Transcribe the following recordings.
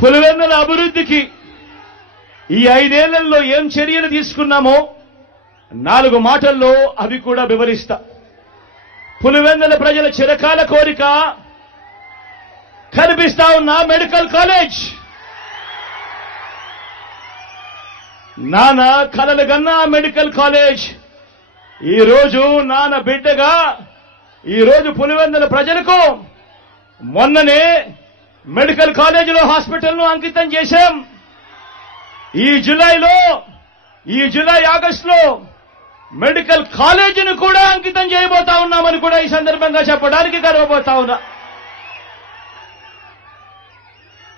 పులివెందుల అభివృద్ధికి ఈ 5 ఏళ్లలో ఏం చర్యలు తీసుకున్నామో 4 మాటల్లో అవి కూడా వివరిస్తా. పులివెందుల ప్రజల చిరకాల కోరిక కనిపిస్తా ఉన్న మెడికల్ కాలేజ్. నాన్న కలలు గన్నా మెడికల్ కాలేజ్ ఈ రోజు నాన్న బిడ్డగా ఈ రోజు పులివెందుల ప్రజలకు మొన్ననే మెడికల్ కాలేజీలో హాస్పిటల్ను అంకితం చేశాం. ఈ జూలై ఆగస్టులో మెడికల్ కాలేజీని కూడా అంకితం చేయబోతా ఉన్నామని కూడా ఈ సందర్భంగా చెప్పడానికి గర్వపోతా ఉన్నా.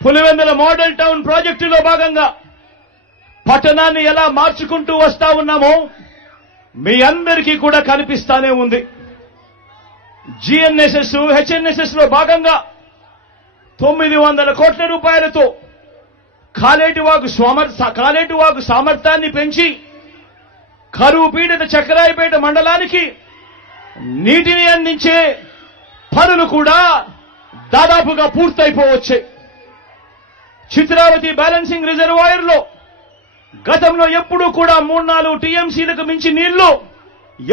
పులివెందుల మోడల్ టౌన్ ప్రాజెక్టులో భాగంగా పట్టణాన్ని ఎలా మార్చుకుంటూ వస్తా ఉన్నామో మీ అందరికీ కూడా కనిపిస్తానే ఉంది. జిఎన్ఎస్ఎస్ హెచ్ఎన్ఎస్ఎస్ లో భాగంగా 900 కోట్ల రూపాయలతో కాలేటివాగు సామర్థ్యాన్ని పెంచి కరువు పీడిత చక్రాయపేట మండలానికి నీటిని అందించే పనులు కూడా దాదాపుగా పూర్తయిపోవచ్చాయి. చిత్రావతి బ్యాలెన్సింగ్ రిజర్వాయర్ లో గతంలో ఎప్పుడూ కూడా 3-4 టీఎంసీలకు మించి నీళ్లు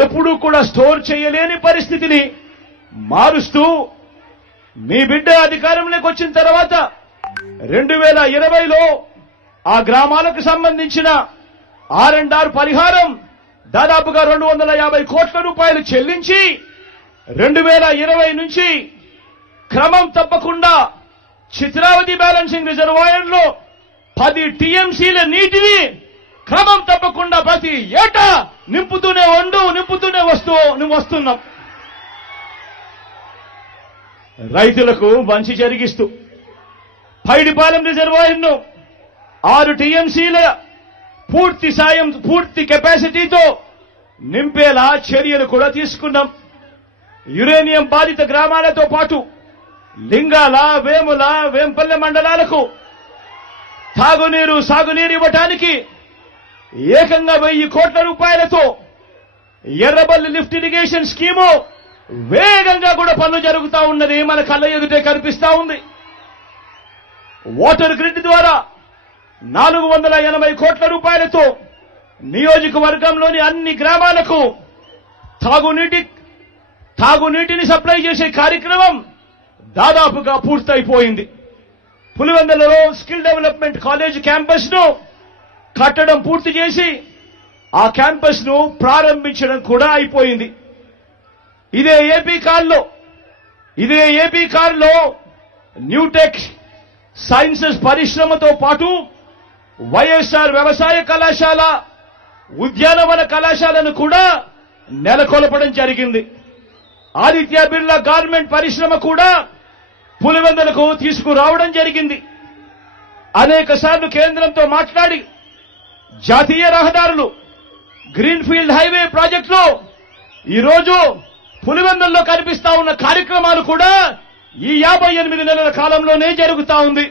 ఎప్పుడూ కూడా స్టోర్ చేయలేని పరిస్థితిని మారుస్తూ మీ బిడ్డ అధికారంలోకి వచ్చిన తర్వాత 2020లో ఆ గ్రామాలకు సంబంధించిన R&R పరిహారం దాదాపుగా 250 కోట్ల రూపాయలు చెల్లించి 2020 నుంచి క్రమం తప్పకుండా చిత్రావతి బ్యాలెన్సింగ్ రిజర్వాయర్ లో 10 టీఎంసీల నీటిని క్రమం తప్పకుండా ప్రతి ఏటా నింపుతూనే వస్తున్నాం. రైతులకు మంచి జరిగిస్తూ పైడిపాలెం రిజర్వాయర్ను 6 టీఎంసీల పూర్తి కెపాసిటీతో నింపేలా చర్యలు కూడా తీసుకున్నాం. యురేనియం బాధిత గ్రామాలతో పాటు లింగాల, వేముల, వేంపల్లె మండలాలకు తాగునీరు, సాగునీరు ఇవ్వటానికి ఏకంగా 1000 కోట్ల రూపాయలతో ఎర్రబల్లి లిఫ్ట్ ఇరిగేషన్ స్కీము వేగంగా కూడా పనులు జరుగుతా ఉన్నది మన కళ్ళ ఎదుటే కనిపిస్తా ఉంది. వాటర్ గ్రిడ్ ద్వారా 480 కోట్ల రూపాయలతో నియోజకవర్గంలోని అన్ని గ్రామాలకు తాగునీటిని సప్లై చేసే కార్యక్రమం దాదాపుగా పూర్తయిపోయింది. పులివెందులలో స్కిల్ డెవలప్మెంట్ కాలేజ్ క్యాంపస్ ను కట్టడం పూర్తి చేసి ఆ క్యాంపస్ ను ప్రారంభించడం కూడా అయిపోయింది. ఇదే ఏపీ కారులో న్యూటెక్ సైన్సెస్ పరిశ్రమతో పాటు వైఎస్ఆర్ వ్యవసాయ కళాశాల, ఉద్యానవన కళాశాలను కూడా నెలకొల్పడం జరిగింది. ఆదిత్య బిర్లా గార్మెంట్ పరిశ్రమ కూడా పులివెందులకు తీసుకురావడం జరిగింది. అనేక సార్లు కేంద్రంతో మాట్లాడి జాతీయ రహదారులు, గ్రీన్ఫీల్డ్ హైవే ప్రాజెక్టులో ఈరోజు పులివెందుల్లో కనిపిస్తా ఉన్న కార్యక్రమాలు కూడా ఈ 58 నెలల కాలంలోనే జరుగుతా ఉంది.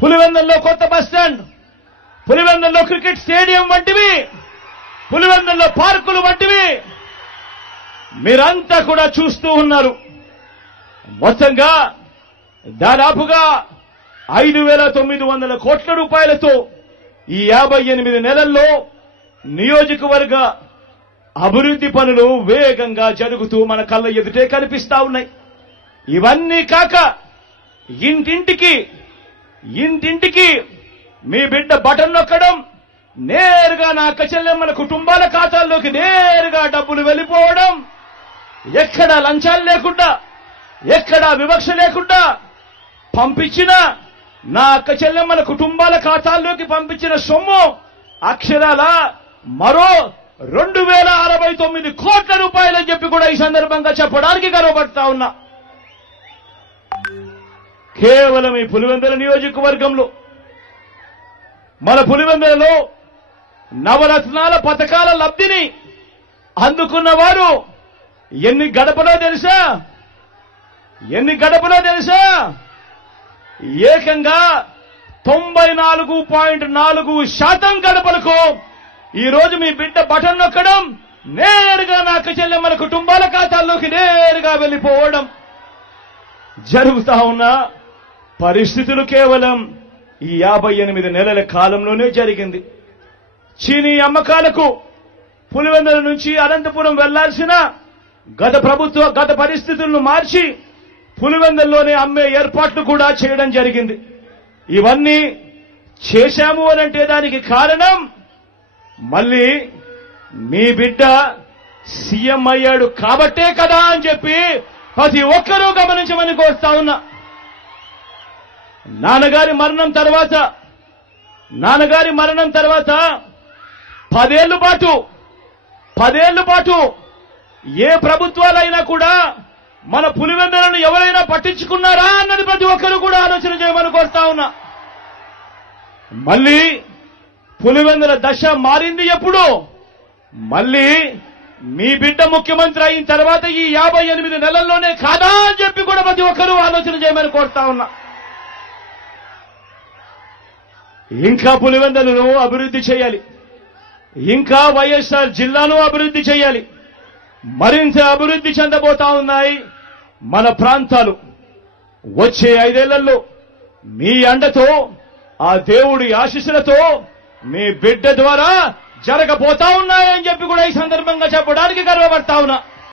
పులివెందుల్లో కొత్త బస్టాండ్, పులివెందుల్లో క్రికెట్ స్టేడియం వంటివి, పులివెందుల్లో పార్కులు వంటివి మీరంతా కూడా చూస్తూ ఉన్నారు. మొత్తంగా దాదాపుగా 5,900 కోట్ల రూపాయలతో ఈ 58 నెలల్లో నియోజకవర్గ అభివృద్ధి పనులు వేగంగా జరుగుతూ మన కళ్ళ ఎదుటే కనిపిస్తా ఉన్నాయి. ఇవన్నీ కాక ఇంటింటికి మీ బిడ్డ బటన్ నొక్కడం, నేరుగా నా అక్క చెల్లెమ్మల కుటుంబాల ఖాతాల్లోకి నేరుగా డబ్బులు వెళ్ళిపోవడం, ఎక్కడా లంచాలు లేకుండా, ఎక్కడా వివక్ష లేకుండా పంపించిన నా అక్క చెల్లెమ్మల కుటుంబాల ఖాతాల్లోకి పంపించిన సొమ్ము అక్షరాల మరో 2,069 కోట్ల రూపాయలని చెప్పి కూడా ఈ సందర్భంగా చెప్పడానికి గర్వపడతా ఉన్నా. కేవలం ఈ పులివెందుల నియోజకవర్గంలో, మన పులివెందులలో నవరత్నాల పథకాల లబ్ధిని అందుకున్న వారు ఎన్ని గడపలో తెలుసా? ఏకంగా 94.4% గడపలకు ఈ రోజు మీ బిడ్డ బటన్ నొక్కడం, నేరుగా నా అక్క చెల్లెమ్మల కుటుంబాల ఖాతాల్లోకి నేరుగా వెళ్లిపోవడం జరుగుతా ఉన్నా పరిస్థితులు కేవలం ఈ 58 నెలల కాలంలోనే జరిగింది. చీనీ అమ్మకాలకు పులివెందుల నుంచి అనంతపురం వెళ్లాల్సిన గత పరిస్థితులను మార్చి పులివెందుల్లోనే అమ్మే ఏర్పాట్లు కూడా చేయడం జరిగింది. ఇవన్నీ చేశాము అనంటే దానికి కారణం మళ్ళీ మీ బిడ్డ సీఎం అయ్యాడు కాబట్టే కదా అని చెప్పి ప్రతి ఒక్కరూ గమనించమని కోరుతా ఉన్నా. నాన్నగారి మరణం తర్వాత 10 ఏళ్ల పాటు ఏ ప్రభుత్వాలైనా కూడా మన పులివెందులను ఎవరైనా పట్టించుకున్నారా అన్నది ప్రతి ఒక్కరూ కూడా ఆలోచన చేయమని కోరుతా ఉన్నా. మళ్ళీ పులివెందుల దశ మారింది ఎప్పుడు? మళ్ళీ మీ బిడ్డ ముఖ్యమంత్రి అయిన తర్వాత ఈ 58 నెలల్లోనే కాదా అని చెప్పి కూడా ప్రతి ఒక్కరూ ఆలోచన చేయమని కోరుతా ఉన్నా. ఇంకా పులివెందులను అభివృద్ధి చేయాలి, ఇంకా వైఎస్ఆర్ జిల్లాను అభివృద్ధి చేయాలి. మరింత అభివృద్ధి చెందబోతా ఉన్నాయి మన ప్రాంతాలు. వచ్చే 5 ఏళ్లలో మీ అండతో, ఆ దేవుడి ఆశీస్సులతో మీ బిడ్డ ద్వారా జరగబోతా ఉన్నాయని చెప్పి కూడా ఈ సందర్భంగా చెప్పడానికి గర్వపడతా ఉన్నా.